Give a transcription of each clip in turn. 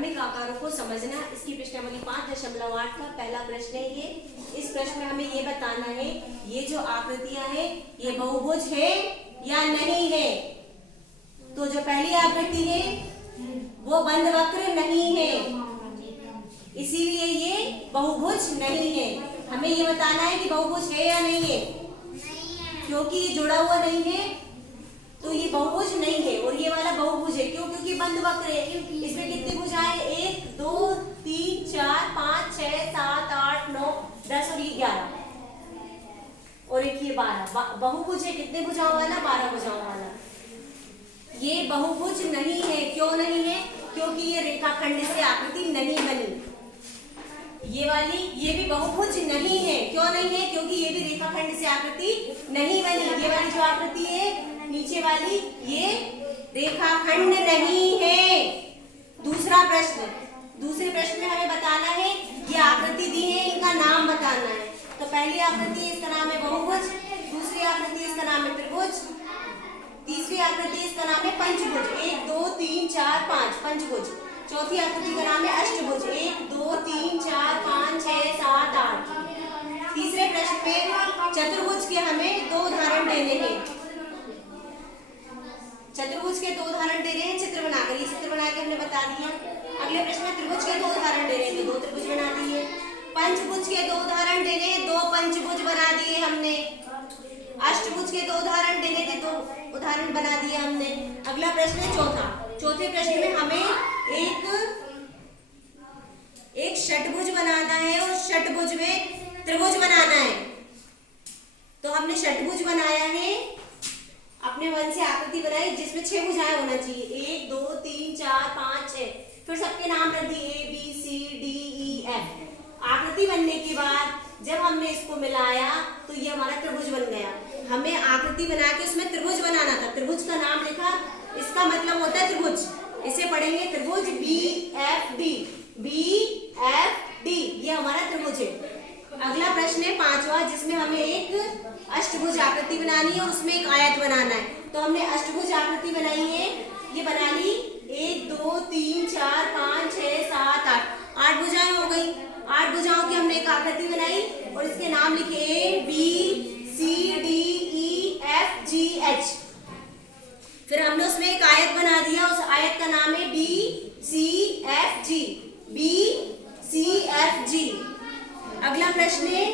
क्रमिक आकारों को समझना। इसकी प्रश्नावली 5.8 का पहला प्रश्न है ये। इस प्रश्न में हमें ये बताना है ये जो आकृतियां हैं ये बहुभुज है या नहीं है। तो जो पहली आकृति है वो बंद वक्र नहीं है, इसीलिए ये बहुभुज नहीं है। हमें ये बताना है कि बहुभुज है या नहीं है। क्योंकि ये जुड़ा हुआ नहीं है तो ये बहुभुज नहीं है। और ये वाला बहुभुज है क्यों? क्योंकि बंद वक्र है। इसमें कितनी भुजाएं? 1 2 3 4 5 6 7 8 9 10 और ये 11 और एक ये 12 बहुभुज है। कितने भुजाओं वाला? 12 भुजाओं वाला। ये बहुभुज नहीं है। क्यों नहीं है? क्योंकि ये रेखाखंड से आकृति नहीं बनी। ये वाली ये भी बहुभुज नहीं है। क्यों नहीं है? क्योंकि ये भी रेखाखंड से आकृति नहीं बनी। ये वाली जो आकृति है नीचे वाली ये रेखाखंड नहीं है। दूसरा प्रश्न, दूसरे प्रश्न में हमें बताना है ये आकृति दी है इनका नाम बताना है। तो पहली आकृति इसका नाम है बहुभुज, दूसरी आकृति इसका नाम है त्रिभुज, तीसरी आकृति इसका नाम है पंचभुज। 1 2 3 4 5 पंचभुज। चौथी आकृति का नाम है अष्टभुज। 1 2 3 4 5 6 7 8। तीसरे प्रश्न में चतुर्भुज के हमें 2 उदाहरण देने हैं। चतुर्भुज के 2 उदाहरण दे रहे हैं चित्र बनाकर। ये चित्र बना के हमने बता दिया। अगले प्रश्न में त्रिभुज के 2 उदाहरण दे रहे हैं तो 2 त्रिभुज बना दिए। पंचभुज के 2 उदाहरण दे रहे हैं, 2 पंचभुज बना दिए हमने। अष्टभुज के 2 उदाहरण देने थे, 2 उदाहरण बना दिए हमने। अगला प्रश्न है चौथा। चौथे प्रश्न में हमें एक षटभुज बनाना है और षटभुज में त्रिभुज बनाना है। तो हमने षटभुज बनाया है, अपने मन से आकृति बनाई जिसमें 6 भुजाएं होना चाहिए। 1 2 3 4 5 6। फिर सबके नाम रख दिए A B C D E F। आकृति बनने के बाद जब हमने इसको मिलाया तो ये हमारा त्रिभुज बन गया। हमें आकृति बना के उसमें त्रिभुज बनाना था। त्रिभुज का नाम लिखा, इसका मतलब होता है त्रिभुज। इसे पढ़ेंगे त्रिभुज BFD। BFD ये हमारा त्रिभुज है। अगला प्रश्न है 5वां जिसमें हमें एक अष्टभुज आकृति बनानी है और उसमें एक आयत बनाना है। तो हमने अष्टभुज आकृति बनाई है, ये बना ली। 1 2 3 4 5 6 7 8 8 भुजाएं हो गई। 8 भुजाओं की हमने एक आकृति बनाई और इसके नाम लिखे A B C D E F G H। फिर हमने उसमें एक आयत बना दिया, उस आयत का नाम है B C F G। B C F G। अगला प्रश्न है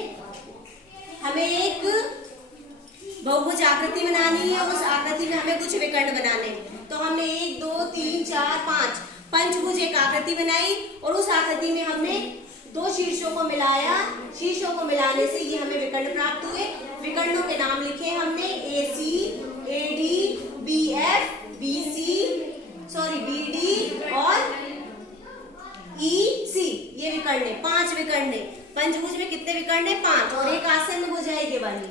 हमें एक बहुभुज आकृति बनानी है और उस आकृति में हमें कुछ विकर्ण बनाने हैं। तो हमने 1 2 3 4 5 पंचभुज एक आकृति बनाई और उस आकृति में हमने 2 शीर्षों को मिलाया। शीर्षों को मिलाने से ये हमें विकर्ण प्राप्त हुए। विकर्णों के नाम लिखे हमने AC AD BF BC BD और EC। ये विकर्ण है, 5 विकर्ण है। पंचभुज में कितने विकर्ण है? 5। और एक आसन भुज है ये वाली।